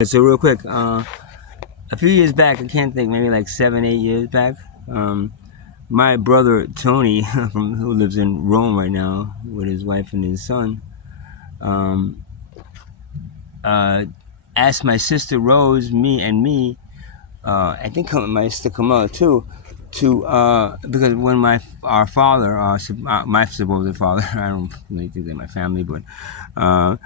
So real quick, a few years back, I can't think, maybe like 7, 8 years back, my brother Tony, who lives in Rome right now with his wife and his son, um, asked my sister Rose, me, I think my sister Kamala too, to because when our father, my supposed father, I don't really think they're my family, but uh,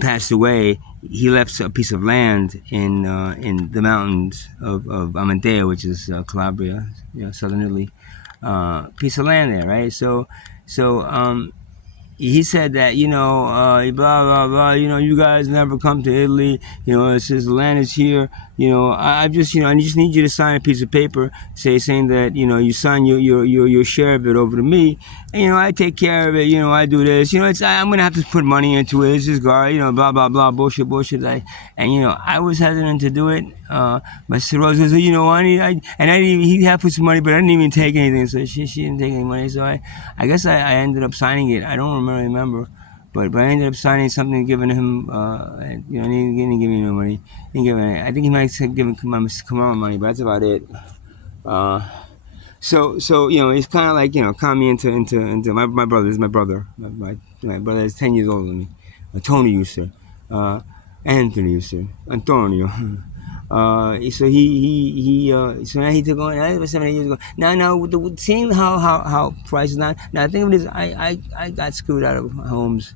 passed away, he left a piece of land in the mountains of Amadea, which is Calabria, southern Italy. Piece of land there, right? So he said that blah blah blah, you guys never come to Italy, it says the land is here, I just I just need you to sign a piece of paper saying that you sign your share of it over to me, and I take care of it, I do this, I'm gonna have to put money into it, it's just blah blah blah, bullshit. I was hesitant to do it. My sister Rose was, he had put some money, but I didn't even take anything, so she didn't take any money, so I guess I ended up signing it. I don't remember, but I ended up signing something, giving him, he didn't give me no money. He didn't give me. I think he might have given Kamara money, but that's about it. So he's kind of like calm me into my brother. This is my brother. My brother is 10 years older than me. Tony User, Anthony User, Antonio. So now he took on. That was 7 years ago. Now, seeing how prices now. Now the thing of it is, I got screwed out of homes.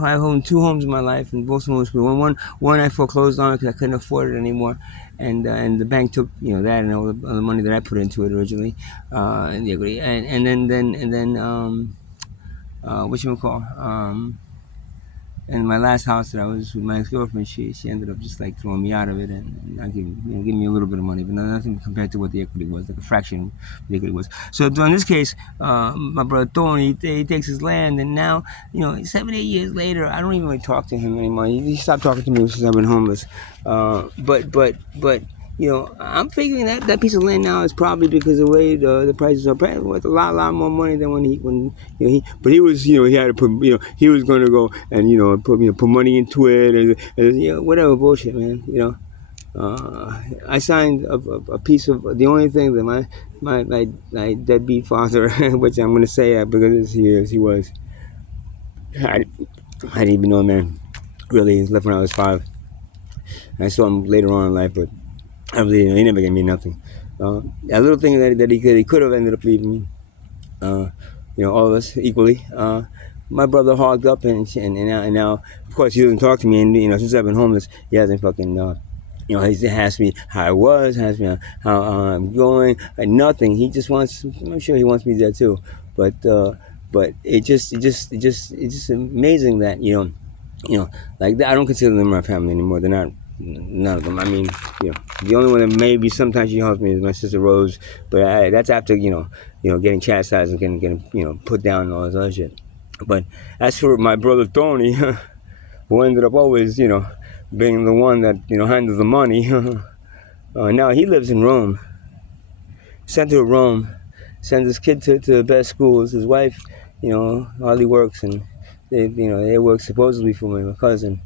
I owned 2 homes in my life, and both of them were screwed. One I foreclosed on because I couldn't afford it anymore, and the bank took that and all the money that I put into it originally, and the equity, and then what you call and my last house that I was with my ex-girlfriend, she ended up just like throwing me out of it and not giving me a little bit of money, but nothing compared to what the equity was, like a fraction of the equity was. So in this case, my brother Tony, he takes his land, and now 7, 8 years later, I don't even really talk to him anymore. He stopped talking to me since I've been homeless. But I'm figuring that piece of land now is probably because of the way the prices are worth a lot more money than but he was he had to put he was going to go and put money into it and whatever bullshit, man. I signed a piece of the only thing that my deadbeat father, which I'm going to say because he was, I didn't even know him, man. Really, he left when I was 5. I saw him later on in life, but I really, he never gave me nothing. A little thing that he could have ended up leaving me, all of us equally. My brother hogged up, and now, of course, he doesn't talk to me, and since I've been homeless, he hasn't fucking. He asked me how I was, asked me how I'm going, nothing. He just wants. I'm sure he wants me there too, but it's just amazing that like that. I don't consider them my family anymore. They're not. None of them. I mean, the only one that maybe sometimes she helps me is my sister Rose, but that's after getting chastised and getting put down and all this other shit. But as for my brother Tony, who ended up always being the one that handles the money, now he lives in Rome, center of Rome, sends his kid to the best schools. His wife, hardly works, and they work supposedly for my cousin.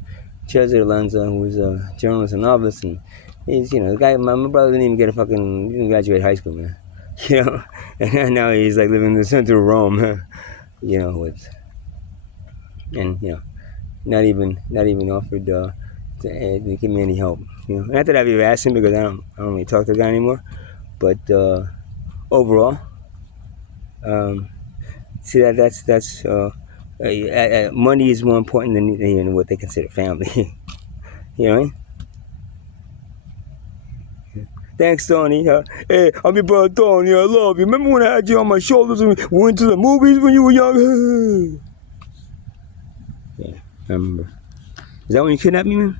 Cesare Lanza, who was a journalist and novelist, and he's, the guy, my brother didn't even graduate high school, man. And now he's like living in the center of Rome, with, and, not even offered to give me any help, Not that I've ever asked him because I don't really talk to the guy anymore, but, overall, see that's money is more important than what they consider family. You know what I mean? Thanks, Tony. Hey, I'm your brother Tony. I love you. Remember when I had you on my shoulders and we went to the movies when you were young? Yeah, I remember. Is that when you kidnapped me, man?